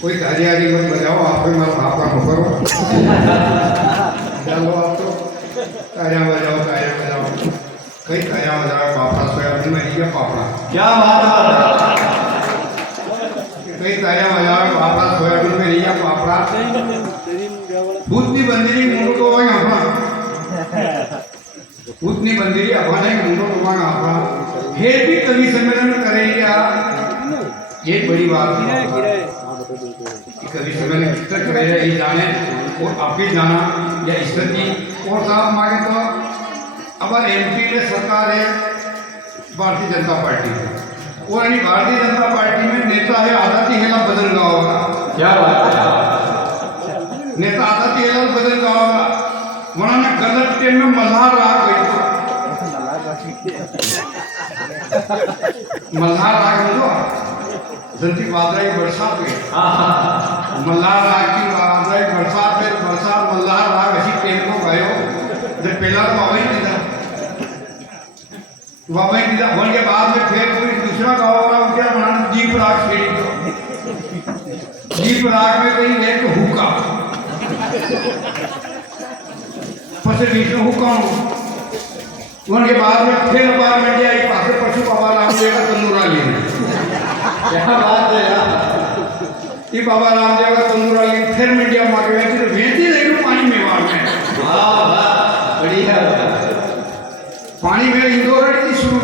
कोई तारियारी मत बजाओ, आप भी मारा बाप का मुखर हो। चलो आप तो तारियां बजाओ, तारियां बजाओ। कई तारियां बजाओ, पापड़ा सोयाबीन में लिया पापड़ा। क्या बात है। कई तारियां बजाओ, पापड़ा सोयाबीन में लिया पापड़ा। भूतनी बंदरी मुंडो तो वही अपना। भूतनी बंदरी अपना ही मुंडो तो वही अपना। फिर भी कवि सम्मेलन करेगा, ये बड़ी बात है। कवि सम्मेलन कितना करेगा ये जाने और आप भी जाना या ईश्वर जी और साहब मांगे तो अब एमपी में सरकार है भारतीय जनता पार्टी और भारतीय जनता पार्टी में नेता है आजादी हेला बदल गाँव का। क्या बात है। नेता आजादी हेला बदल गाँव का उन्होंने गलत टेम में मल्हार राग गई मल्हार राग बोलो जनती वादराई बरसात में मल्हार राग की वादराई बरसात में बरसात मल्हार राग ऐसी टेम को गयो जब पहला तो बाबा ही दीदा होने के बाद में फिर कोई दूसरा गाँव वाला उनके बनाना दीप राग खेली दीप राग में कहीं एक हुक्का पसे विष्णु हुक्का उनके बाद में फिर बार मंडिया एक पासे पशु बाबा रामदेव का तंदूरा लिए क्या बात है यार। ये बाबा रामदेव का तंदूरा लिए फिर मंडिया मार गए फिर वेती नहीं पानी मेवाड़ में। वाह वाह बढ़िया। पानी में इंदौर की शुरू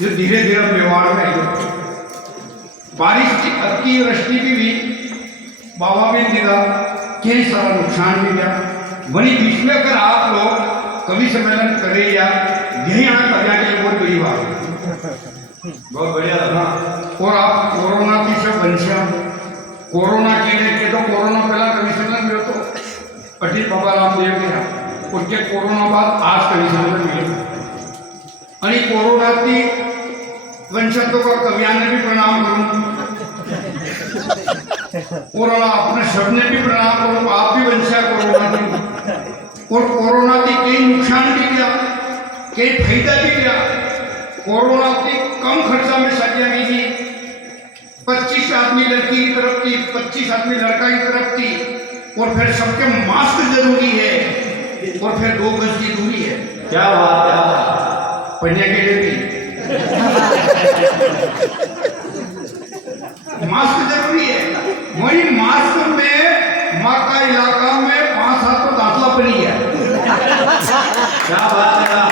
जो धीरे धीरे मेवाड़ में बारिश की अति वृष्टि की भी बाबा में दिला कई सारा नुकसान भी गया वही बीच में अगर आप लोग कवि सम्मेलन करे या यही आना करने के लिए बहुत बड़ी बात है। बहुत बढ़िया था। और आप कोरोना की सब वंशा कोरोना के लिए तो कोरोना पहला कवि सम्मेलन मिले तो पटेल बाबा रामदेव के यहाँ उसके कोरोना बाद आज कवि सम्मेलन मिले आणि कोरोना की वंशत्व का कवियां ने भी प्रणाम करूं और अपने सब ने भी प्रणाम करूं आप भी वंशा कोरोना की और कोरोना की कई नुकसान भी किया कई फायदा भी किया। कोरोना की कम खर्चा में शादियां की थी 25 आदमी लड़की की तरफ थी 25 आदमी लड़का की तरफ थी और फिर सबके मास्क जरूरी है और फिर 2 गज की दूरी है। क्या बात है। पढ़ने के लिए भी मास्क जरूरी है। वही मास्क में माँ का इलाका में 5-7 तो दाखला बनी है। क्या बात है।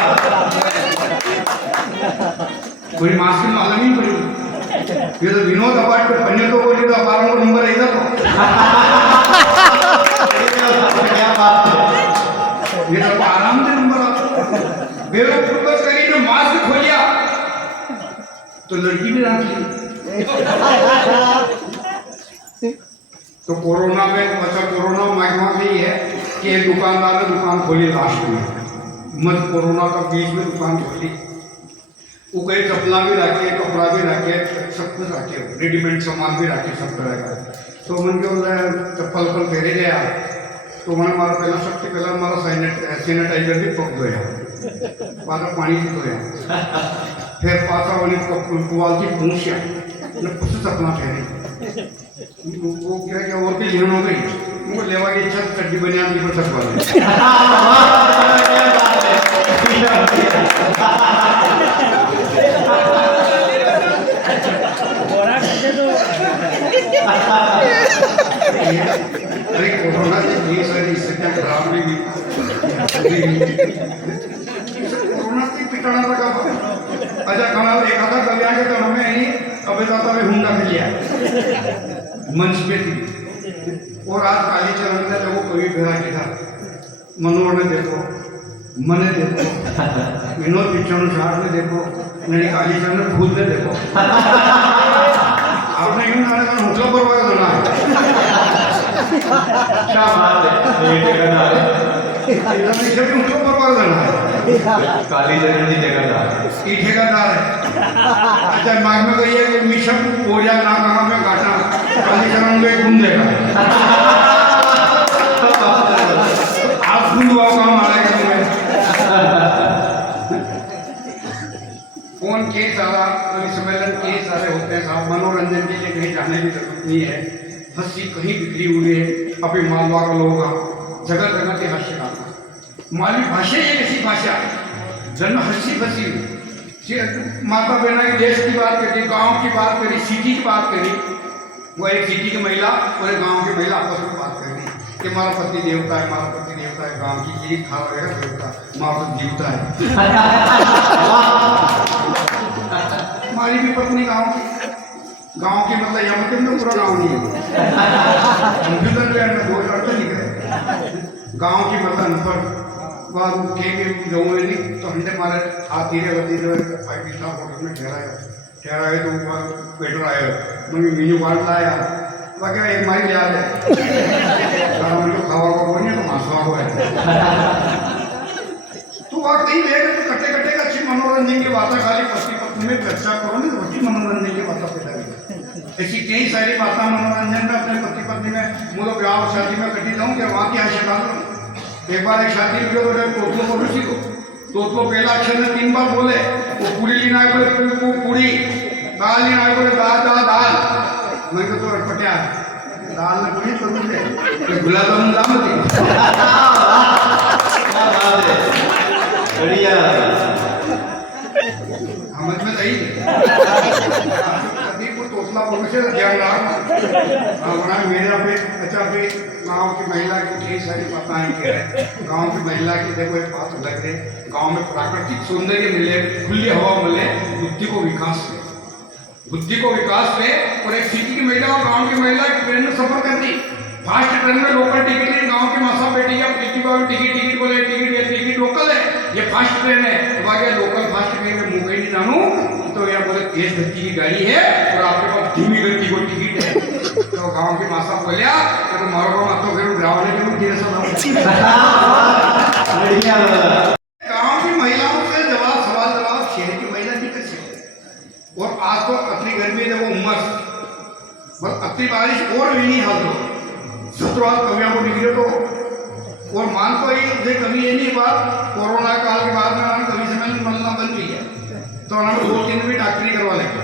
कोई मास्क में मालूम ही पड़ी ये तो विनोद अपार्टमेंट बने तो बोली तो अपार्टमेंट को नंबर है तो क्या बात है। ये तो आराम से नंबर आता बेवकूफ करी ने मास्क खोलिया तो लड़की भी राख ली। तो कोरोना में अच्छा कोरोना माइकमा में ही है कि एक दुकानदार ने दुकान खोली लास्ट में मत कोरोना का बीच में दुकान खोली वो कई चप्पला भी रखे कपड़ा भी रखे सब कुछ रखे रेडीमेड सामान भी रखे सब तरह का। तो मन के चप्पल पर पहरे गया तो मैंने मारा पहला सबसे पहला हमारा सैनिटाइजर भी पक गया पासा पानी भी धोया फिर पासा वाली कुवाल की पूछा कुछ अपना पहने वो क्या और भी जीवन हो गई उनको लेवा की इच्छा चड्डी बनियान की पर सकवा अरे कोरोना से ये सारी स्थितियां खराब भी कोरोना से पिटाना लगा अच्छा खाना एक आधा कल आके तो हमें ही अभी दाता में हुंडा के लिया मंच पे थी और आज काली चरण ने लोगों को भी भेजा किया मनोहर ने देखो मने देखो विनोद पिक्चर साहब ने देखो नहीं काली चरण ने खुद ने देखो आपने यूं नारे का हुटला पर वाला सुना है क्या बात है। ये ठेकेदार है। इधर से भी हुटला पर वाला सुना है काली चरण की ठेकेदार ये ठेकेदार है। अच्छा मांग में गई है कि मिशन पोरिया ना कहाँ में काटा काली चरण में घूम देगा आप घूमवाओ काम आएगा तुम्हें कौन के सारा सम्मेलन कई सारे होते हैं साहब, मनोरंजन के लिए कहीं जाने की जरूरत नहीं है। हंसी कहीं बिखरी हुई है, अभी मालवा का लोग जगह जगह के हास्य गाता। मालवी भाषा एक ऐसी भाषा जन्म हंसी फंसी माता बहना के देश की बात करी, गांव की बात करी, सिटी की बात करी। वो एक सिटी की महिला और एक गांव की महिला आपस में बात करी कि हमारा पति देवता है, हमारा पति देवता है। गांव की चीज खा रहेगा देवता, माँ तो जीवता है। हमारी भी पत्नी गांव की मतलब यहाँ मतलब में पूरा गांव नहीं है, कंप्यूटर में दो लड़के निकले गांव की मतलब अनपढ़ बात के जाऊँ नहीं तो हमने मारे हाथ धीरे होटल में ठहराए तो वेटर आए, मम्मी मेन्यू कार्ड लाया बाकी एक मारी याद है खावा को बोल तो मासवा को है। तो वहाँ कहीं लेकर तो कट्टे कट्टे का अच्छी मनोरंजन की बातें खाली पति पत्नी में चर्चा करो नहीं तो अच्छी मनोरंजन की बातें पैदा करें। ऐसी कई सारी बातें मनोरंजन में अपने पति पत्नी में मुझे ब्याह शादी में कटी जाऊँ कि वहाँ की आशा करूँ। एक बार एक शादी में गए तो तोतलो को रुचि को तोतलो पहला अक्षर में 3 बार बोले, वो पूरी लीना है बोले पूरी, दाल लीना है बोले दाल दाल दाल। मैं तो अटपटिया दाल में पूरी तो मुझे गुलाब जामुन दाम थी। बढ़िया समझ में नहीं को तोतला बोलने से ध्यान रखना। मेरे पे अच्छा पे गाँव की महिला की कई सारी बातें है। गाँव की महिला की देखो एक बात अलग है, गाँव में प्राकृतिक सौंदर्य मिले, खुली हवा मिले, बुद्धि को विकास में और एक सिटी की महिला और गाँव की महिला ट्रेन में सफर करती, फास्ट ट्रेन में लोकल टिकट नहीं, गाँव की मासा बेटी या टिकट बोले टिकट लोकल है, ये फास्ट ट्रेन है। तो आगे लोकल फास्ट ट्रेन में मुंबई नहीं जानू तो यह बोले तेज गति की गाड़ी है और आपके पास धीमी गति को टिकट है। तो गांव की मासा बोलिया तो मारो को मत तो फिर ग्राउंड में क्यों धीरे से गांव की महिलाओं से सवाल जवाब शहर की महिला नहीं कर सकती। और आज तो अतनी गर्मी है वो उमस बस अतनी बारिश और भी नहीं हाल दो 17 कवियों को निकले तो और मान तो ये कभी ये नहीं बात कोरोना काल के बाद में कभी समय मिलना बंद हुई है तो हम 2-3 भी डॉक्टरी करवा लेंगे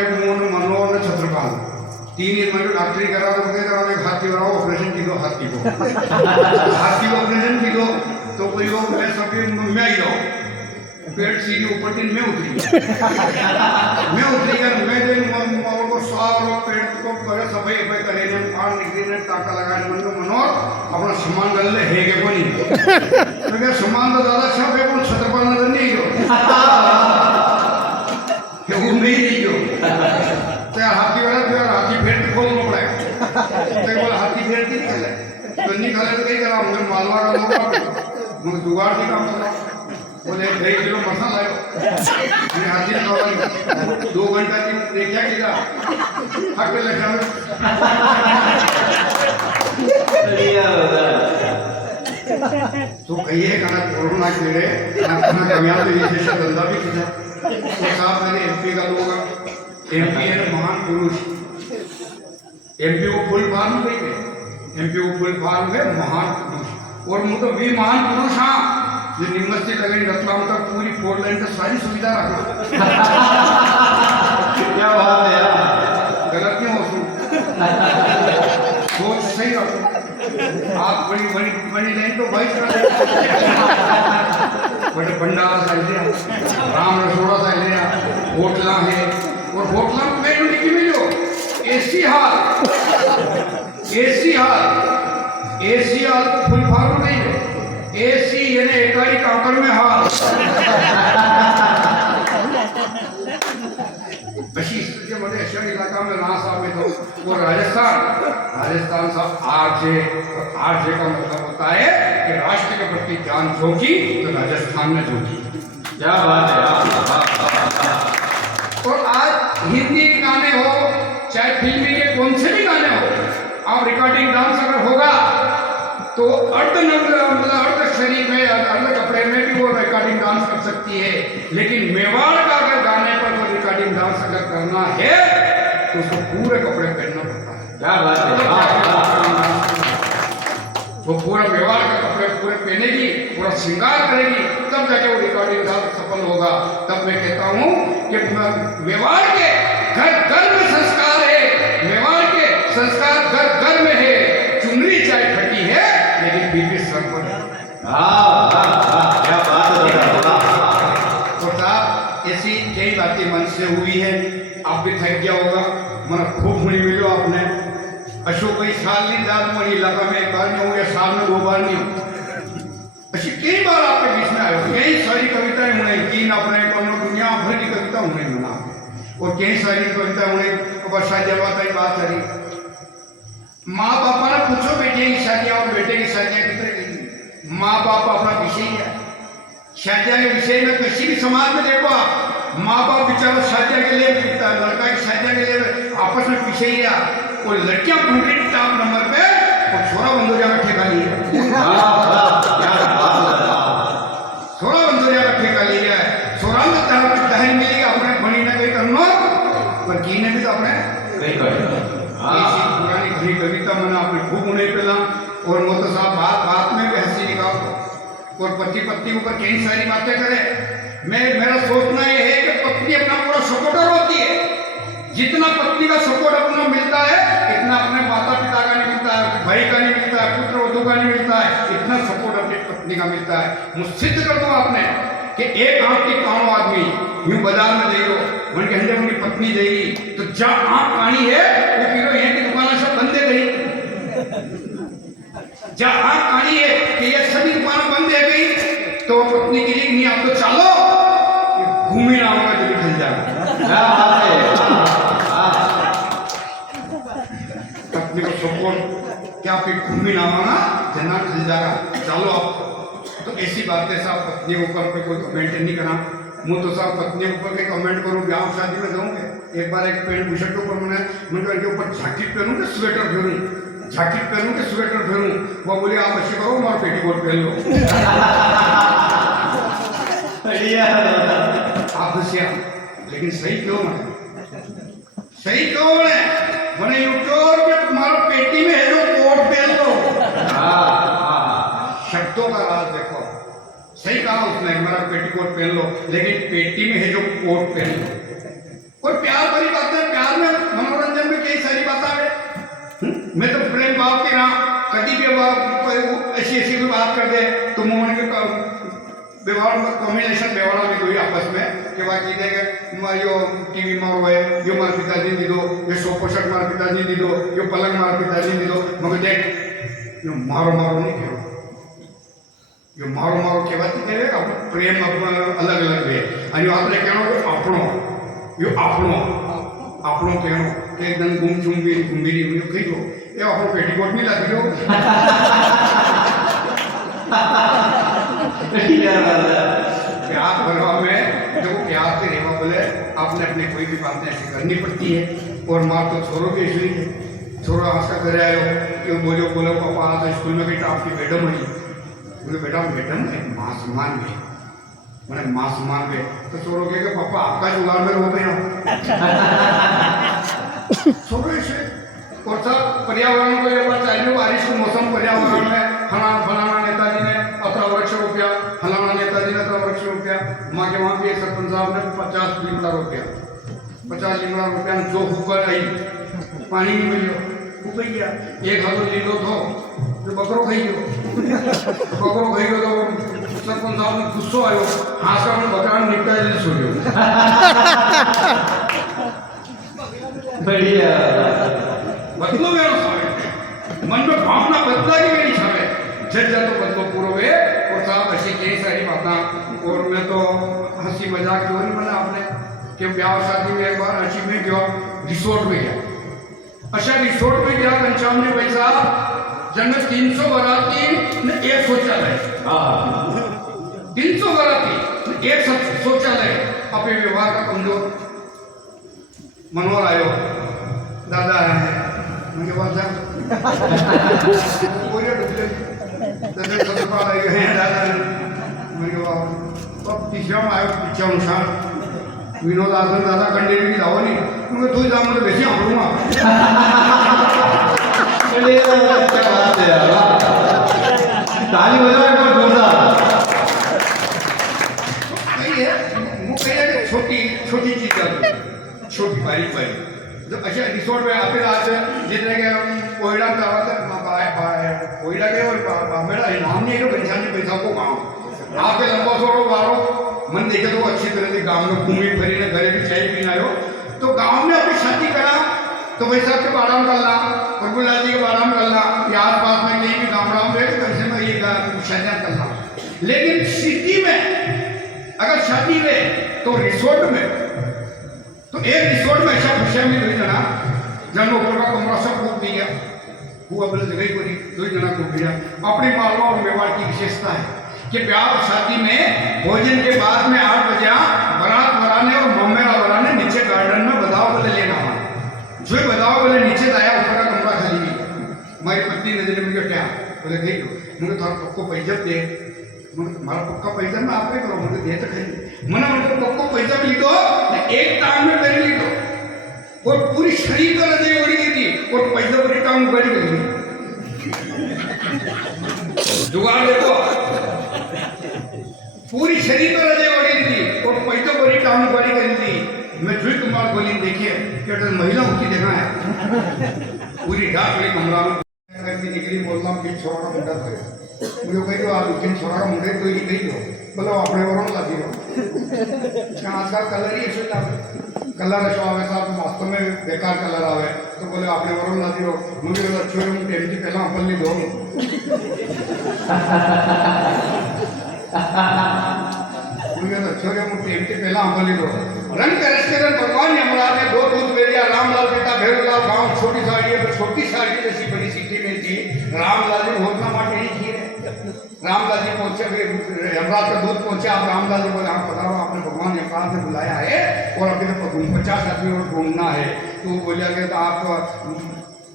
एक मोहन मनोहर ने छत्रपाल 3 दिन में डॉक्टरी करा तो एक हाथी बनाओ ऑपरेशन की दो हाथी को ऑपरेशन की दो तो कोई वो मैं सभी में आई जाओ पेट सीधी ऊपर दिन में उतरी कर मैं दिन को स्वाद और पेट को करे सफाई करे पान निकली टाका लगाने मन मनोहर अपना सामान डाल ले है के कोनी तो क्या सामान तो ज्यादा अच्छा है पर छत्रपाल नजर नहीं गयो कि वो नहीं गयो तो हाथी वाला जो हाथी फेर के खोलना पड़ेगा तो बोला हाथी फेर की निकले तो निकले तो कहीं करा मुझे मालवा का लोग मुझे जुगाड़ की काम चला बोले 2 किलो मसाला लायो मैं हाथी लगा 2 घंटा की देखा किया हक लगा तो कहिए कहना कोरोना के लिए अपना कामयाब विशेष धंधा भी किया तो साहब मैंने एमपी का लोग एमपी है महान पुरुष एमपी को फुल फॉर्म है महान पुरुष और मतलब भी महान पुरुष हाँ जो निम्न से लगे रतलाम तक पूरी 4 लाइन का सारी सुविधा रखा क्या बात है यार गलत क्यों हो सोच सही रखो आप बड़ी बड़ी बड़ी लाइन तो भाई बड़े भंडारा साइड राम रसोड़ा साइड होटला है और होटला में लिखी हुई जो एसी हाल तो फुल फॉर्म नहीं है एसी यानी एकाई काउंटर में हाल अशी स्थिति मध्ये अशा इलाका में ना साहब में तो वो राजस्थान साहब आरजे का मतलब होता है कि राष्ट्र के प्रति जान झोंकी तो राजस्थान में झोंकी। क्या बात है और आज हिंदी गाने हो चाहे फिल्मी के कौन से भी गाने हो और रिकॉर्डिंग डांस अगर होगा तो अर्ध शरीर में अर्ध कपड़े में भी वो रिकॉर्डिंग डांस कर सकती है, लेकिन मेवाड़ का अगर गाने पर वो रिकॉर्डिंग डांस अगर करना है तो उसको पूरे कपड़े पहनना पड़ता है। क्या बात है वो पूरा मेवाड़ का कपड़े पूरे पहनेगी, पूरा श्रृंगार करेगी, तब जाके वो रिकॉर्डिंग डांस सफल होगा। तब मैं कहता हूँ कि मेवाड़ के घर घर में संस्कार है, मेवाड़ के संस्कार घर घर में है। चुनरी चाहे फटी है लेकिन बीबी सर पर है। क्या बात है दादा। तो साहब ऐसी कई बातें मन से हुई है, आप भी थक गया होगा, मन खूब मुड़ी मिलो आपने। अशोक भाई साल नहीं जात मन इलाका में एक बार नहीं हो या साल में 2 बार नहीं हो। ऐसी कई बार आपके बीच में आयो, कई सारी कविताएं उन्हें तीन अपने कोनो दुनिया भर की कविता उन्हें बना और कई सारी कविता उन्हें वर्षा जवाब आई बात करी। माँ बापा ने पूछो बेटे की शादियां और बेटे की शादियां कितने की। माँ बाप अपना विषय है, शादियां के विषय में किसी भी समाज में देखो आप, माँ बाप बेचारा शादियां के लिए फिरता है, लड़का की शादियां के लिए आपस में पीछे ही रहा और लड़कियां ढूंढ टॉप नंबर पे और छोरा बंदोरिया में ठेका लिया। छोरा बंदोरिया में ठेका लिया है। छोरा में दहन मिली अपने बनी ना कहीं करना पर की ने भी तो अपने पुरानी घनी कविता मैंने आपने खूब उन्हें पेला और मोतो साहब बात बात में भी हंसी निकालो और पति पत्नी ऊपर कई सारी बातें करे। मेरा सोचना ये है कि पत्नी अपना पूरा सपोर्टर होती है। जितना पत्नी का सपोर्ट अपना मिलता है इतना अपने माता पिता का नहीं मिलता है, भाई का नहीं मिलता है, पुत्र वधू का नहीं मिलता है, इतना सपोर्ट अपनी पत्नी का मिलता है। मुझ सिद्ध कर दो आपने कि एक आंख की कानो आदमी यूं बाजार में दे दो मन के अंदर उनकी पत्नी देगी तो जहाँ आंख कानी है वो किलो यहाँ की दुकान सब बंद दे गई। जहाँ आंख कानी है कि ये सभी दुकानें बंद दे गई तो पत्नी की नहीं आप तो चालो घूमी ना होगा जो निकल जाएगा। पत्नी को सपोर्ट क्या फिर घूमी ना होगा जना खिल जाएगा चालो आप। तो ऐसी बातें साहब पत्नी के ऊपर पे कोई कमेंट नहीं करा। मुँह तो साहब पत्नी के ऊपर के कमेंट करूँ ब्याह शादी में जाऊँगे एक बार एक पेंट बुशर्ट के ऊपर मैंने इनके ऊपर जैकेट पहनूँ कि स्वेटर पहनूँ, जैकेट पहनूँ कि स्वेटर पहनूँ। वो बोले आप अच्छे करो और पेटीकोट पहन लो। आप हंसिया लेकिन सही क्यों है, सही क्यों है मैंने यूट्यूब के तुम्हारा पेटी में है जो कोट पहन लो। शब्दों का राज देखो, सही कहा उसने मेरा पेटीकोट पहन लो लेकिन पेटी में है जो कोट पहन लो। और प्यार भरी बातें, प्यार में मनोरंजन में कई सारी बातें है। मैं तो प्रेम भाव के ना कभी भी ऐसी ऐसी भी बात कर दे तो मोहन के व्यवहार में कॉम्बिनेशन व्यवहार में कोई आपस में कि बात ये देखे यो टीवी मारो है यो मार पिताजी दी दो यो सोफा सेट मार पिताजी दी दो यो पलंग मार पिताजी दी दो मगर देख यो मारो मारो नहीं कहो यो मारो मारो कहेवाती नहीं આપણે પ્રેમ अलग अलग है અને આપણે કહેવાનો આપણો यो આપણો આપણો કહેવાનો કે એકદમ ગુમચુંબી ગુંબીરી મને કહી દો એ આપણો પેટીકોટ નહીં લાગી દો। प्यार भरवा में जो प्यार से रेवा बोले आपने अपने कोई भी बातें ऐसी करनी पड़ती है। और माँ तो छोरो भी इसलिए है, छोरो आज का घर आयो क्यों बोलो बोलो पापा आज स्कूल में बेटा आपकी मैडम हुई बोले बेटा मैडम माँ सम्मान में मैंने माँ सम्मान में तो छोरो कहेगा पापा आपका जुगाड़ में रो गया। छोरो ऐसे और सब पर्यावरण को ये बात चाहिए बारिश के मौसम पर्यावरण में फलाना नेताजी ने 18 वृक्ष रोपया, फलाना नेताजी ने 18 वृक्ष रोपया। माँ के वहाँ पे सरपंच साहब ने 50 लीमड़ा रोपया, 50 लीमड़ा रोपया जो हुक्कर आई पानी नहीं मिलो हुई गया एक हाथों लीलो थो जो बकरो खाई गयो बकरो खाई गयो तो सरपंच साहब ने गुस्सो आयो हाथ का बकरा निपटा दे छोड़ियो। बढ़िया बदलो मेरा सारे मन में भावना बदला की मेरी छावे जज तो बदलो पूरा वे और साहब ऐसी कई सारी बातें। और मैं तो हंसी मजाक क्यों नहीं बना आपने कि ब्याह शादी में एक बार हंसी में गया रिसोर्ट में गया। अच्छा रिसोर्ट में गया घनश्याम ने भाई साहब जन्म 300 बाराती ने एक शौचालय 300 बाराती एक शौचालय अपने व्यवहार का कमजोर मनोहर आयो दादा है मुझे बात है बोलिए डुबले दादा सदपा आ गए हैं दादा मुझे बात अब तीसरा में आयो पीछे अनुसार विनोद आसन दादा कंडे की लाओ नहीं मुझे तू जा मुझे बेसी आऊंगा। क्या बात है यार, ताली बजाओ एक बार जोरदार। सही है। छोटी छोटी चीज जाती छोटी बारीक बारीक जो अशा रिसोर्ट में आपल्याला आज जितने के कोयला कोयला के और मेरा इनाम नहीं है पंचायती पैसा को गाँव आपके लंबा सोड़ो बारो मन देखे तो अच्छी तरह से गाँव में घूमी फिरी ने घरे भी चाय पीना हो तो गाँव में अपनी शादी करा तो भाई साहब के आराम करना प्रभुलाल जी के आराम करना या आस पास में कहीं भी गाँव राम रहे तो ऐसे में ये शादियाँ करना लेकिन सिटी में अगर शादी रहे तो रिसोर्ट में तो एक रिसोर्ट में ऐसा खुशियाँ में 2 जना जन ऊपर का कमरा सब खूब दिया वो अपने जगह को 2 जना खूब दिया अपने मालवा और मेवाड़ की विशेषता है कि ब्याह और शादी में भोजन के बाद में 8 बजे बारात बराने और मम्मेरा बराने नीचे गार्डन में बदाव बोले लेना हुआ जो बदाव बोले नीचे आया ऊपर का कमरा खाली गई हमारी पत्नी नजर में मुझे क्या बोले गई मुझे थोड़ा पक्को पैसा दे मारा पक्का पैसा मैं आप करो मुझे दे तो खाई मैंने उनको पक्को पैसा भी दो एक टांग में पहले ली दो और पूरी शरीर को रजे उड़ी गई थी और पैसा पूरी टांग उड़ी गई जुगाड़ देखो पूरी शरीर पर रजे उड़ी थी और पैसा पूरी टांग उड़ी गई थी मैं जुई कुमार बोली देखिए क्या महिला की देखना है पूरी डाक में कमरा में निकली बोलता हूँ कि छोड़ा मुंडा था मुझे कही आ लेकिन छोड़ा मुंडे तो ही कही दो बोलो अपने वरों लगी रहो आजकल कलर ही ऐसे कलर ऐसा आवे साहब वास्तव में बेकार कलर आवे तो बोले अपने वरों लगी रहो मुझे बोला छोड़ो मुझे टेमती पहला अपन ली दो मुझे तो छोड़ो मुझे टेमती पहला अपन ली दो रंग के रेस्टोरेंट भगवान यमराज ने 2 दूध बेरिया रामलाल बेटा भेरूलाल गांव छोटी साड़ी जैसी बड़ी सिटी में थी रामलाल जी भोजना माटे ही किए रामलाल जी पहुंचे यमराज का दूध पहुंचे आप रामलाल जी बोले आप पधारो आपने भगवान यमराज ने बुलाया है और अभी तो 50 आदमी और ढूंढना है तो बोलिया गया तो आप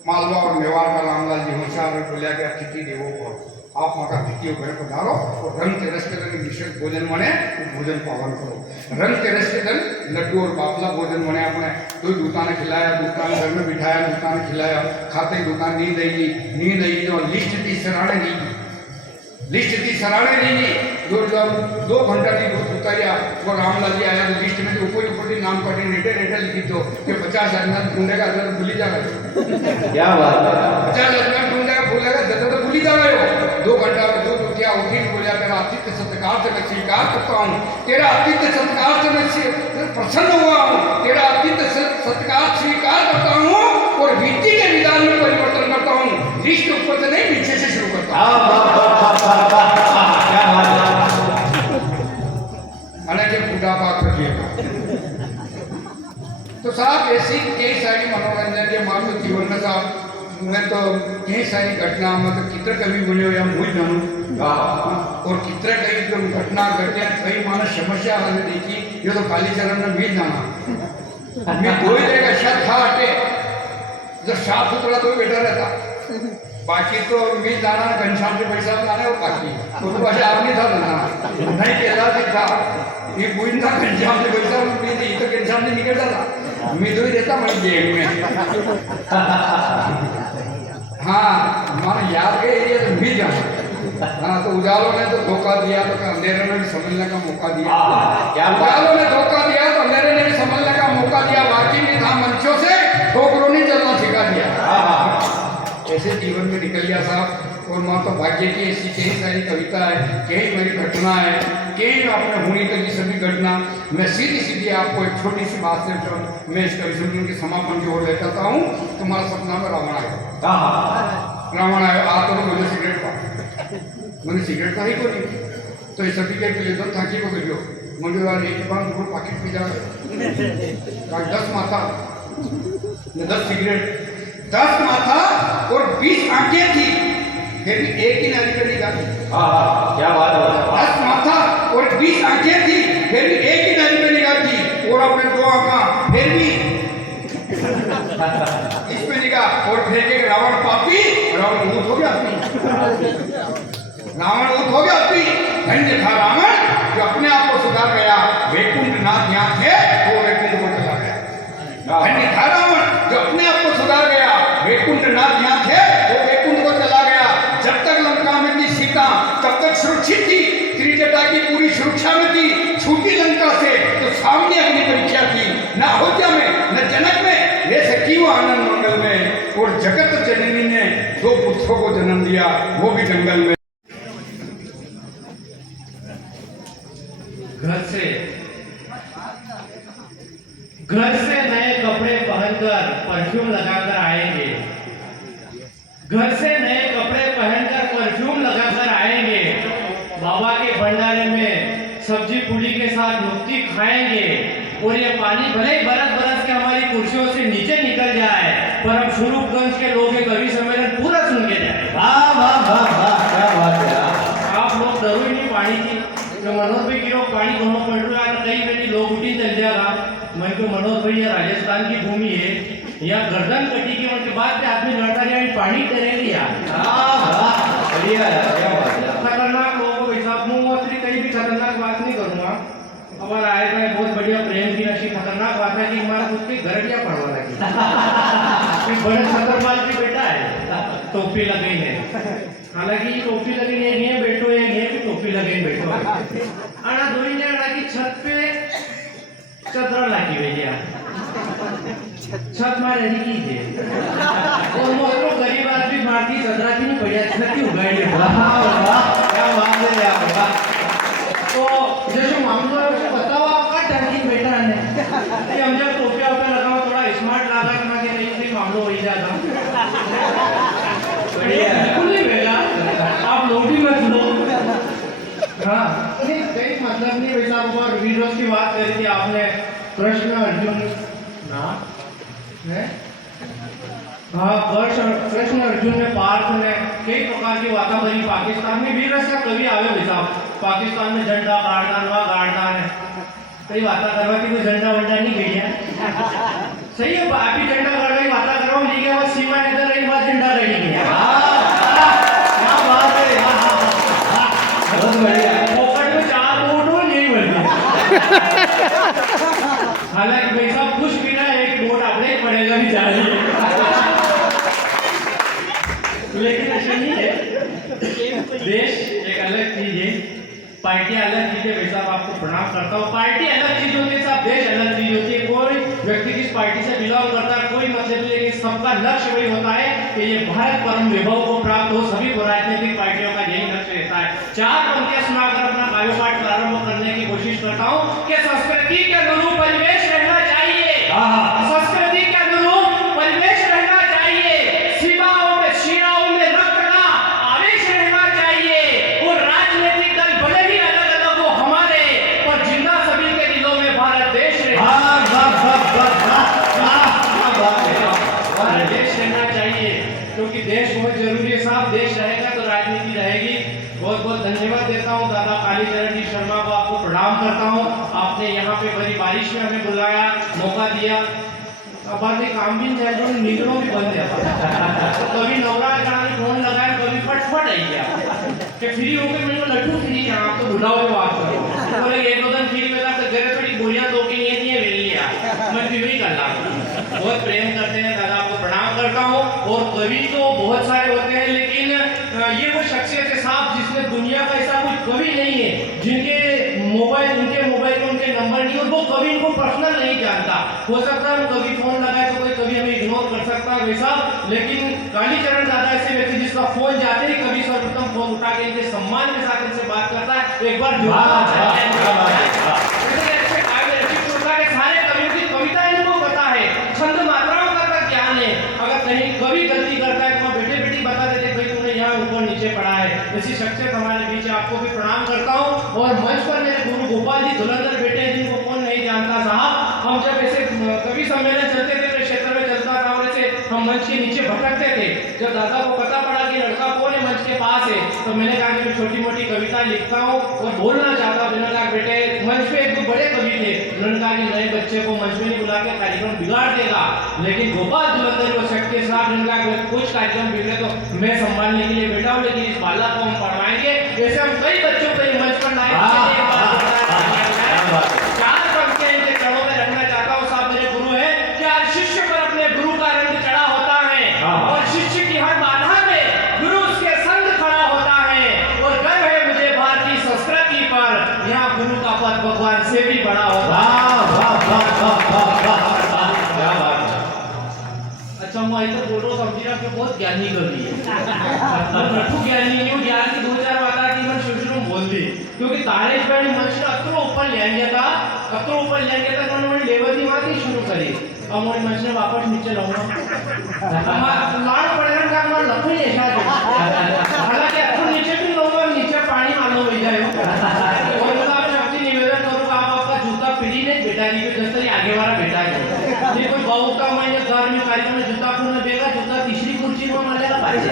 मालवा और मेवाड़ का रामलाल जी होशियार बोलिया गया अतिथि देवो को आप माता अतिथि घर पधारो और रंग के रेस्टोरेंट में विशेष भोजन बने भोजन पालन करो रंग के रेस्टोरेंट लड्डू और बापला भोजन बने अपने तो दुकान खिलाया दुकान घर में बिठाया दुकान खिलाया खाते दुकान नींद आई तो लिस्ट थी सराहने नहीं जो 2 घंटा की दूध उतारिया वो रामलाल जी आया तो लिस्ट में तो ऊपर नाम पढ़े रेटे लिखी तो कि 50 आदमी ढूंढेगा तो भूली जाएगा क्या बात है 50 आदमी ढूंढेगा भूलेगा जैसे तो भूली जाएगा 2 घंटा में दूध उठिया उठी बोलिया तेरा आतिथ्य सत्कार से मैं स्वीकार करता हूँ तेरा आतिथ्य सत्कार से मैं प्रसन्न हुआ हूँ तेरा आतिथ्य सत्कार स्वीकार करता हूँ और विधि के विधान में परिवर्तन करता हूँ लिस्ट ऊपर से नहीं नीचे से शुरू करता हूँ तो साहब ऐसी कई सारी मनोरंजन के मानो जीवन में साहब मैं तो कई सारी घटना मतलब कितने कभी बोले हो या मुझे जानू और कितने कई जो घटना घटे कई मानो समस्या हमने देखी ये तो खाली चरण में भी जाना मैं 2 जगह अच्छा था हटे जब साफ सुथरा तो बेटा रहता बाकी तो मी जाना घनश्याम से पैसा जाना और बाकी तो पैसे आप नहीं था जाना नहीं केला था ये बुइन था घनश्याम से पैसा मी नहीं तो घनश्याम से निकलता था मैं तो ही रहता मैं जेब में हाँ मानो याद गए ये तो भी जाना हाँ तो उजालों ने तो धोखा दिया तो अंधेरे में भी समझने का मौका दिया उजालों ने धोखा दिया तो अंधेरे ने भी समझने का मौका दिया बाकी भी था मंचों से ठोकरों ने चलना सिखा दिया ऐसे जीवन में निकल गया साहब और माँ तो भाग्य की ऐसी कई सारी कविता है कई मेरी घटना है कई आपने होनी तक की सभी घटना मैं सीधी आपको एक छोटी सी बात से मैं इस कविता के समापन की ओर ले जाता हूँ तुम्हारा सपना में रावण आया रावण आया आ तो मुझे सिगरेट पा मैंने सिगरेट का ही को नहीं तो ये सभी के लिए तो थाकी को करियो मुझे यार एक बार पूरा पैकेट पी जाए 10 माथा 10 सिगरेट 10 माथा और 20 आंखें थी फिर भी एक ही नारी का निगाह क्या बात है 10 माथा और 20 आंखें थी फिर भी एक ही नारी में निगाह थी और अपने 2 आंखें फिर भी इसमें निगाह और फिर एक रावण पापी रावण ऊँट हो गया रावण ऊँट हो गया अपनी धन्य था रावण जो अपने आप को सुधार गया वैकुंठ नाथ यहाँ थे वो वैकुंठ को चला गया धन्य था रावण जो अपने आप को सुधार गया वैकुंठ नाथ यहाँ थे वो वैकुंठ को चला गया जब तक लंका में थी सीता तब तक सुरक्षित थी त्रिजटा की पूरी सुरक्षा में थी छूटी लंका से तो सामने अपनी परीक्षा की, न अयोध्या में न जनक में, ये सखी आनंद मंगल में। और जगत जननी ने 2 पुत्रों को जन्म दिया, वो भी जंगल में। घर से नए कपड़े पहनकर परफ्यूम लगाकर आएंगे, घर से नए कपड़े पहनकर परफ्यूम लगाकर आएंगे, बाबा के भंडारे में सब्जी पूड़ी के साथ मुक्ति खाएंगे। और ये पानी भले ही बरस बरस के हमारी कुर्सियों से नीचे निकल जाए, पर हम स्वरूपगंज के लोग ये कवि सम्मेलन पूरा सुन के जाए। वाह वाह वाह वाह, क्या बात है। आप लोग डरो ही नहीं पानी की, जो मनोहर भाई गिरो पानी घूमो पड़ रहा है, कई बेटी लोग उठी चल जाएगा। मैं तो मनोहर भाई यह राजस्थान की भूमि है, या गर्दन कटी के उनके बाद पे आदमी लड़ता जाए पानी करेंगे यार। बढ़िया है, क्या बात है। खतरनाक लोगों को हिसाब मुंह कहीं भी खतरनाक बात नहीं करूंगा। और आए मैं बहुत बढ़िया प्रेम की अच्छी खतरनाक बात है कि हमारा खुद की घरटिया पड़वा लगी। बड़े खतरनाक की बेटा है, टोपी लगी है, हालांकि ये टोपी लगी नहीं है बेटो, ये भी टोपी लगे बेटो आना दोई ने आना की छत पे चदरा लागी भैया, छत मारे की थे और मोटो गरीब आदमी मारती चदरा की नहीं बढ़िया छत की उगाई है। क्या बात है यार। तो जैसे मामला है उसे बताओ आपका टंकी बेटा ने ये हम जब टोपिया पे लगाओ थोड़ा स्मार्ट लगा कि मैं नहीं सही मामला हो ही जाता। बढ़िया है। बिल्कुल नहीं बेटा, आप लोग भी मत लो। हाँ नहीं कई मतलब नहीं वैसा ऊपर वीडियोस की बात करी थी आपने, कृष्ण अर्जुन ना है हाँ कृष्ण अर्जुन ने पार्थ ने कई प्रकार की बातें करी। पाकिस्तान में वीर का कवि आवे वैसा, पाकिस्तान में झंडा गाड़ना हुआ गाड़ना है, कई बातें करवा की कोई झंडा वंडा नहीं गई सही है, आप ही झंडा गाड़ गई बातें करवा नहीं गया, बस सीमा ने रही बात झंडा गड़ी गया। क्या बात है, बहुत बढ़िया। पॉकेट में 4 नोट हो नहीं बढ़ती। हालांकि भाई साहब कुछ भी ना एक नोट अपने पड़ेगा भी चाहिए, लेकिन ऐसा नहीं है। देश एक अलग चीज है, पार्टी अलग चीज है। भाई साहब आपको प्रणाम करता हूँ। पार्टी अलग चीज होती है साहब, देश अलग चीज होती है। कोई व्यक्ति किस पार्टी से बिलोंग करता है कोई मतलब नहीं, लेकिन सबका लक्ष्य वही होता है कि ये भारत परम वैभव को प्राप्त हो। सभी को राजनीतिक पार्टियों का यही लक्ष्य रहता है। 4 पंक्तियां सुनाकर अपना काव्यपाठ प्रारंभ करने की कोशिश करता हूँ कि संस्कृति के अनुरूप परिवेश रहना चाहिए, संस्कृति के अनुरूप परिवेश रहना चाहिए, सीमाओं में सीमाओं में रक्त का आवेश रहना चाहिए, और राजनीतिक दल भले ही अलग अलग हो हमारे, पर जिंदा सभी के दिलों में भारत देश देश रहना चाहिए, क्योंकि देश बहुत जरूरी है साहब। देश रहेगा तो राजनीति रहेगी। बहुत बहुत धन्यवाद देता हूँ दादा कालीचरण जी शर्मा को, आपको प्रणाम करता हूँ। आपने यहाँ पे बड़ी बारिश में हमें बुलाया, मौका दिया। अब बात काम भी नहीं है, निकलो भी बंद है। कभी नवराज गाने फोन लगाया, कभी फटफट आई गया कि फ्री हो गए, मैंने लड्डू फ्री है, आप तो बुलाओ बात करो। बोले 1-2 दिन फ्री में तो घर थोड़ी गोलियां दो के नहीं है मिल लिया, मैं फिर ही कर रहा। बहुत प्रेम करते हैं दादा, आपको प्रणाम करता हूँ। और कवि तो बहुत सारे होते हैं, लेकिन ये वो शख्सियत है साहब जिसने दुनिया का ऐसा कोई कवि नहीं है जिनके मोबाइल में उनके नंबर नहीं, और वो कभी इनको पर्सनल नहीं जानता। हो सकता है कभी फोन लगाए तो कोई कभी हमें इग्नोर कर सकता है वैसा, लेकिन कालीचरण दादा ऐसे व्यक्ति जिसका फोन जाते ही कभी सर्वप्रथम फोन उठा के इनके सम्मान के साथ इनसे बात करता है। एक बार सारे कवियों की कविता इनको पता है, छंद मात्राओं का ज्ञान है। अगर कहीं कवि गलती करता है तो बेटे बेटी बता देते भाई तूने यहाँ ऊपर नीचे पढ़ा है। ऐसी शख्सियत हमारे बीच है, आपको भी प्रणाम करता हूँ। और मंच पर मेरे गुरु गोपाल जी धुरंधर बेटे हैं, जिनको कौन नहीं जानता साहब। हम जब ऐसे कवि सम्मेलन चलते थे मेरे क्षेत्र में चलता था, और ऐसे हम मंच के नीचे भटकते थे। जब दादा को पता पड़ा कि लड़का कौन है मंच के पास है, तो मैंने कहा कि मैं छोटी मोटी कविता लिखता हूँ और बोलना चाहता हूँ। मैंने कहा बेटे मंच पे 1-2 बड़े कवि थे, उन्होंने कहा कि नए बच्चे को मंच में नहीं बुला के कार्यक्रम बिगाड़ देगा, लेकिन गोपाल धुरंधर वो शक्ति साहब ने कहा कुछ कार्यक्रम बिगड़े तो मैं संभालने के लिए बैठा हूँ, लेकिन इस बालक को हम पढ़वाएंगे। ऐसे हम कई बच्चों को मंच पर लाए। 4 पंक्तियां इनके चरणों में रखना चाहता हूँ साहब। मेरे गुरु है कि हर शिष्य पर अपने गुरु का रंग चढ़ा होता है, और शिष्य की हर बाधा में गुरु उसके संग खड़ा होता है। और गर्व है मुझे भारतीय संस्कृति पर, यहाँ गुरु का पद भगवान से भी बड़ा होता है। क्या बात है अच्छा मैं इधर बोल रहा हूँ समझी रहा कि बहुत ज्ञानी कर रही है नटू ज्ञानी नहीं हूँ ज्ञान की 2-4 बात आती मैं शुरू बोल दी क्योंकि तारेश भाई ने मनुष्य अतरो ऊपर ले गया था उन्होंने लेवल की बात ही शुरू करी अब मोरी मनुष्य ने वापस नीचे लाऊंगा लाड़ पड़ेगा का मैं लखो ही ऐसा हालांकि अतरो नीचे भी लाऊंगा नीचे पानी मालूम हो जाए और मतलब आप शक्ति निवेदन करूंगा आप आपका जूता पीढ़ी ने बेटा जी के जैसे आगे वाला बेटा है ये कोई बहुत का मैंने घर में कार्यक्रम में जूता पूर्ण देगा जूता तीसरी कुर्सी में मालेगा पाहिजे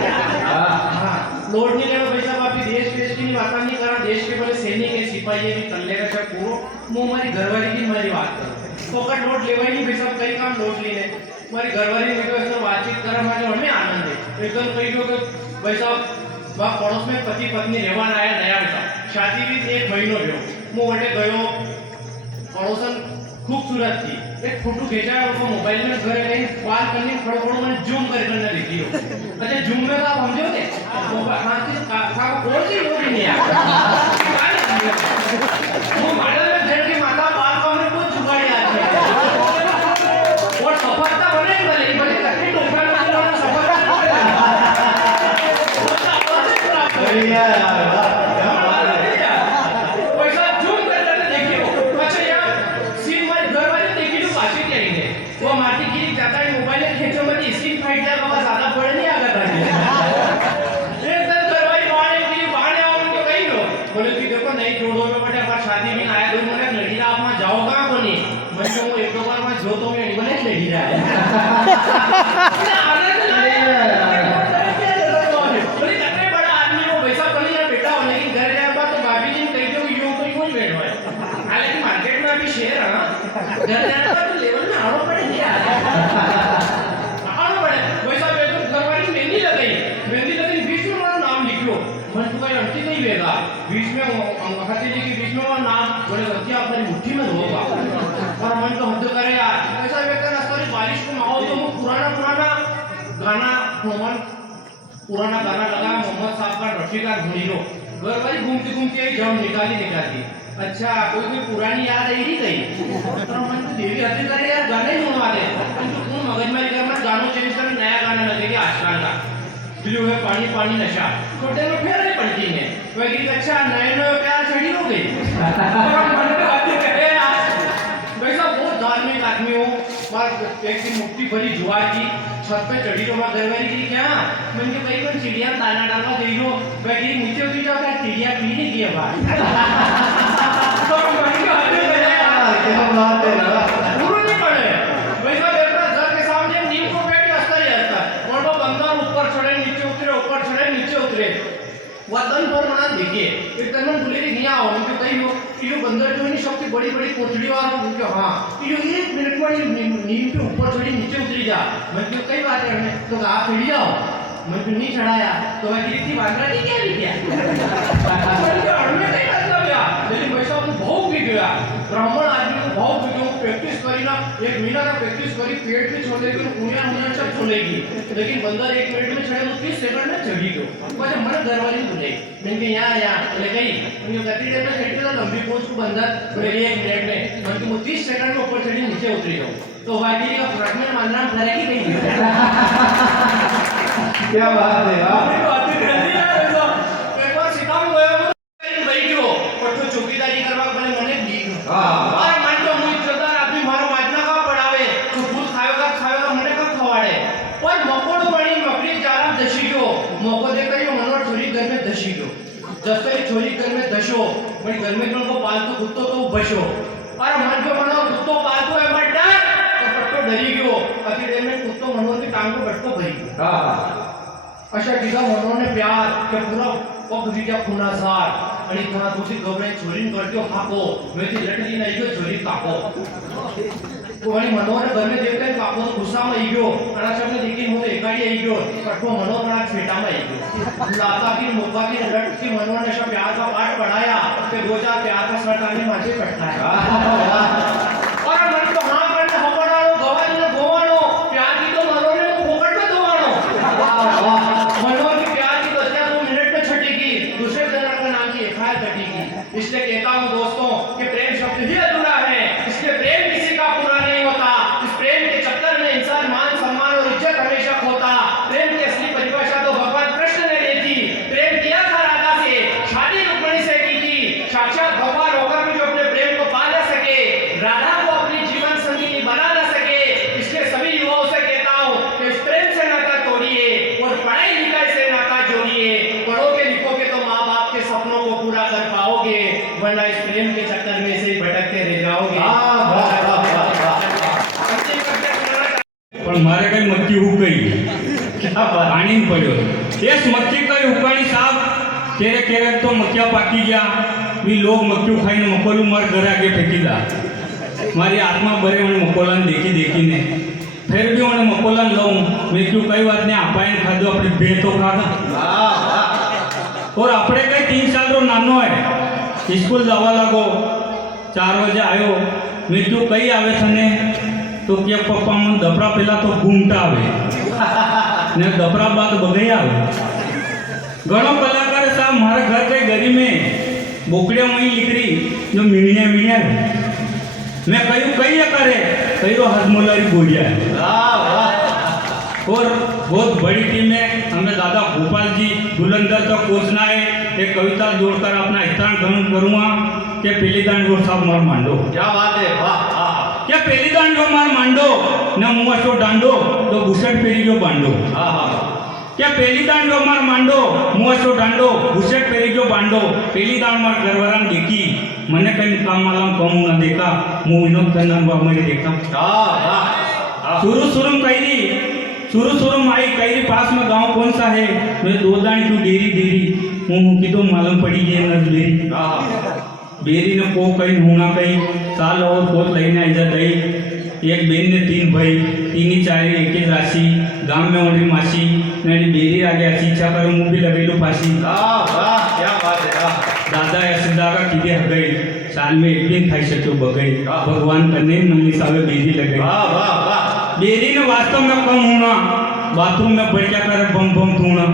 हां लोड नहीं लेना पैसा बापी देश की नहीं बात नहीं करा देश के बोले सैनिक है सिपाही है भी कल्ले का सब पूरो मु हमारी घरवाली की मेरी बात कर फोकट लोड लेवाई नहीं पैसा कई काम लोड लेने हमारी घरवाली ने तो ऐसा बातचीत करा मुझे हमें आनंद है एकदम कई लोग पैसा वहाँ पड़ोस में पति पत्नी रहवान आया नया पैसा शादी भी 1 महीनो गयो मु वटे गयो पड़ोसन खूबसूरत थी एक फोटो खींचा उसको मोबाइल में घर गई कॉल करने खड़ो खड़ो मैंने जूम करके देखी हो अच्छा जूम में आप समझोगे मोबाइल हाथ से का कोई सी लोग नहीं है वो मॉडल में जेड की माता बाल को हमने बहुत जुगाड़ी आती है और सफलता बने भले कठिन टोकरा में सफलता बढ़िया यार क्या बात है पैसा जूम करके देखिए अच्छा यार सीन में घर वाले देखी तो पाछे क्या ही है वो माटी गिरी जाता है मोबाइल में खेचो मत स्क्रीन फाइट जाए बाबा ज्यादा पड़े नहीं आगा था एक दिन घर वाली बाहर आओ उनको कहीं लो बोले कि देखो नहीं जोड़ो में बटे हमारी शादी में आया दो महीने लड़ी आप वहां जाओ कहां कोनी मैं तो एक दो बार मैं जो तो मैं बने लड़ी रहा है बोले कितने बड़ा आदमी हो वैसा कहीं ना बेटा हो लेकिन घर जाए बात तो भाभी जी ने कही जो यूं तो यूं ही बैठो है हालांकि मार्केट में अभी शेयर है ना घर जाने पर तो लेवल में आड़ो पड़े नहीं आड़ो पड़े वैसा बेटो घरवाली मेहंदी लगाई बीच में मेरा नाम लिखो मन तो कहीं अंटी नहीं लेगा बीच में हती जी के बीच में वो नाम बोले रखिए अपनी मुट्ठी में होगा और मन तो हद करे यार ऐसा व्यक्ति ना सारी बारिश को माहौल तो वो पुराना गाना पुराना गाना लगा मोहम्मद साहब का रफीका घुड़ीरो घर वाली घूमती जब निकाली अच्छा कोई पुरानी याद आई नहीं गई तो मन तो देवी हत्या करे यार गाने ही सुनवा दे तो कौन मगजमारी करना गानों चेंज कर नया गाना लगेगा आजकल का ब्लू है पानी नशा छोटे में फिर नहीं पलटी में वही अच्छा नए प्यार छड़ी हो गई मन पे बातें कहे वैसा बहुत धार्मिक आदमी हो एक दिन मुट्ठी भरी जुआ की छत पे चढ़ी तो मैं घरवाली की क्या मैंने कहीं पर चिड़िया दाना डालवा दे दो बैठी नीचे उतरी जाओ क्या चिड़िया पी नहीं किया बाहर तो मन के हद करे क्या बात है पूरा नहीं पड़े वैसा देखो घर के सामने नीम को पेड़ हंसता ही हंसता और वो बंदर ऊपर चढ़े नीचे उतरे वतन पर मना देखिए एक तन में बुलेरी नहीं आओ उनके कई हो ये बंदर जो नहीं सबसे बड़ी कोठड़ी वाला उनके हां ये 1 मिनट में नीम के ऊपर चढ़ी नीचे उतरी जा मैं तो कई बात है तो आप चढ़ जाओ मैं तो नहीं चढ़ाया तो मैं गिरती बांधना नहीं क्या मैं नहीं मतलब यार लेकिन वैसा वो बहुत भी गया ब्राह्मण आदमी को बहुत भी प्रैक्टिस करी ना 1 महीना का प्रैक्टिस करी पेट भी छोड़ देगी उंगलियां सब छोड़ेगी लेकिन बंदर 1 मिनट में चढ़े 30 सेकंड में चढ़ी गयो मुझे मन घरवाली बोले मैंने यहाँ बोले कहीं उन्हें गति देर में चढ़ी तो लंबी पोज को बंदर बोले 1 मिनट में मैं 30 सेकंड में ऊपर चढ़ी नीचे उतरी जाऊं तो वाकई का फ्रैगमेंट मानना करेगी नहीं क्या बात है यार एक बार सिकाम गयो बैठो और तो चौकीदारी करवा बोले मने लीक और मान तो मुई चौकीदार आदमी मारो माजना का पड़ावे तो फूल खाएगा मने का खवाड़े और मकोड़ बड़ी मकड़ी चारा दशी गयो मको देखा यो मनोर छोरी घर में दशी गयो जैसे छोरी घर में दशो बड़ी घर में को पालतू कुत्तो तो बशो और मन को मनोर कुत्तो पालतू है मत डर तो पट्टो डरी गयो अति देर में कुत्तो मनोर की टांग को पट्टो भरी हां अशा किसा मनोर ने प्यार के पूरा पग दिया खुनासार आणि कहा तुझी गवळे छोरीन करतो हाको मैं ती लटली नाही गयो छोरी कापो तो आणि मनोर घर में देखते कापो गुस्सा में आई गयो आणि सबने देखी मुझे एकाडी आई गयो कठो मनोर बड़ा फेटा में आई गयो लाता की मुका की लट की मनोर ने सब प्यार का पाठ पढ़ाया कि 2000 प्यार का सरकार ने माथे पटना है और मन तो हां करने हपड़ालो गवानो गोवानो प्यार की तो मनोर ने फोकट में दोवानो मनोर की प्यार की बतिया 2 मिनट में छटेगी दूसरे दिन का नाम की एफआईआर कटेगी इसलिए कहता हूं दोस्तों कि प्रेम शब्द ही अधूरा है इसलिए प्रेम किसी का पूरा नहीं મારે કઈ મક્કી ઉકાઈ क्या बात પાણી પડ્યો એસ મક્કી કઈ ઉકાળી સાહેબ કેરે કેરે તો મક્યા પાકી ગયા મી લોગ મક્યું ખાઈને મકોલું માર ઘરે આગે ફેંકી દા મારી આત્મા ભરે મને મકોલાને દેખી દેખીને ફેર બી મને મકોલાને લઉં મેં ક્યું કઈ વાત નહીં આપાઈને ખાધું આપણે બે તો ખાધા वाह वाह और આપણે કઈ 3 સાલનો નાનો હોય સ્કૂલ જવા લાગો 4 વાગે આવ્યો મેં ક્યું કઈ આવે તને તો કે પપ્પા મને દફરા પહેલા તો ઘૂમટા આવે ને દફરા બાદ બગઈ આવે ઘણો કલાકાર સાહેબ મારા ઘર કઈ ગરી મેં બોકડિયા મહી લીકરી जो मीणिया मीणिया मैं कहीं कहीं करे कहीं तो हजमोलारी बोलिया है वाह वाह और बहुत बड़ी टीम है हमें दादा गोपाल जी बुलंदर तक पहुंचना है एक कविता जोड़कर अपना स्थान ग्रहण करूँगा कि पहली दान जो साहब मार मांडो क्या बात है वाह वाह क्या पहली दान जो मार मांडो न मुआ सो डांडो तो बुशट पेरी जो बांडो हाँ हाँ क्या पहली दान जो मार मांडो मुआ सो डांडो बुशट पेरी जो बांडो पहली दान मार गरवरान देखी मने कहीं काम मालम कम न देखा मुँह विनोद खन्ना मेरे देखा वाह वाह शुरू शुरू में कैरी शुरू शुरू में आई कैरी पास में गांव कौन सा है मैं 2 दानी तू डेरी डेरी मुँह की तो मालूम पड़ी गई न बेरी वाह बेरी ने को कहीं होना कहीं साल और कोत लेने इधर दई एक बेन ने 3 भाई 3 ही चारे एक ही राशि गांव में ओढ़ी मासी मेरी बेरी आ गया शिक्षा कर मुँह भी लगेलू फांसी वाह वाह क्या बात है वाह दादा या सिद्धा का किदे हग गई साल में एक दिन खाई सको बगई भगवान करने मंगली सावे बेरी लग गई वाह वाह वाह बेरी ने वास्तव में कम होना बाथरूम में बढ़ क्या कर बम बम धोना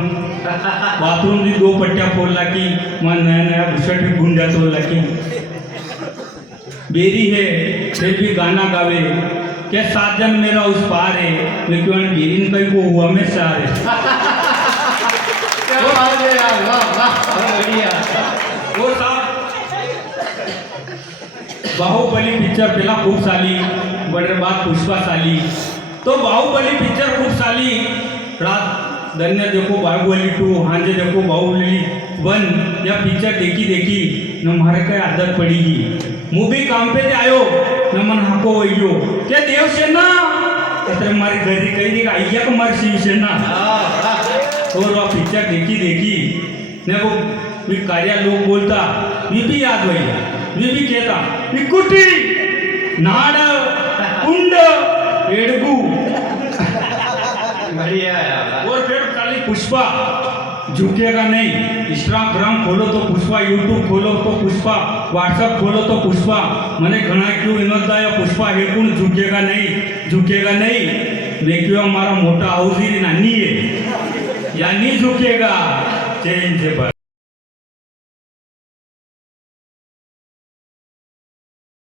बाथरूम की 2 पट्टियां फोड़ लाकी मैं नया नया बुशट भी गुंडा तोड़ लाकी बेरी है फिर भी गाना गावे क्या 7 जन मेरा उस पार है मैं क्यों बेरी ने कहीं को हुआ में सार है क्या बात है यार वाह वाह बहुत बढ़िया वो साहब बाहुबली पिक्चर पहला खूब साली बड़े बाद पुष्पा साली तो बाहुबली पिक्चर खूब साली रात धन्य देखो बाहुबली 2 हांजे देखो बाहुबली 1 या पिक्चर देखी देखी न मारे कई आदत पड़ेगी मूवी काम पे आयो न मन हाको वही क्या देवसेना इतने मारी घरी कही देखा आइया को मारी शिवसेना वाह वाह और वह पिक्चर देखी देखी ने वो भी कार्या लोग बोलता वी भी याद वही वी भी कहता विकुटी नाड़ कुंड एड़गू बढ़िया यार और फिर खाली पुष्पा झुकेगा नहीं इंस्टाग्राम खोलो तो पुष्पा यूट्यूब खोलो तो पुष्पा व्हाट्सएप खोलो तो पुष्पा मैंने घना क्यों विनोदा या पुष्पा हे कौन झुकेगा नहीं मैं क्यों हमारा मोटा हाउस ही नानी है या नहीं झुकेगा चेंज पर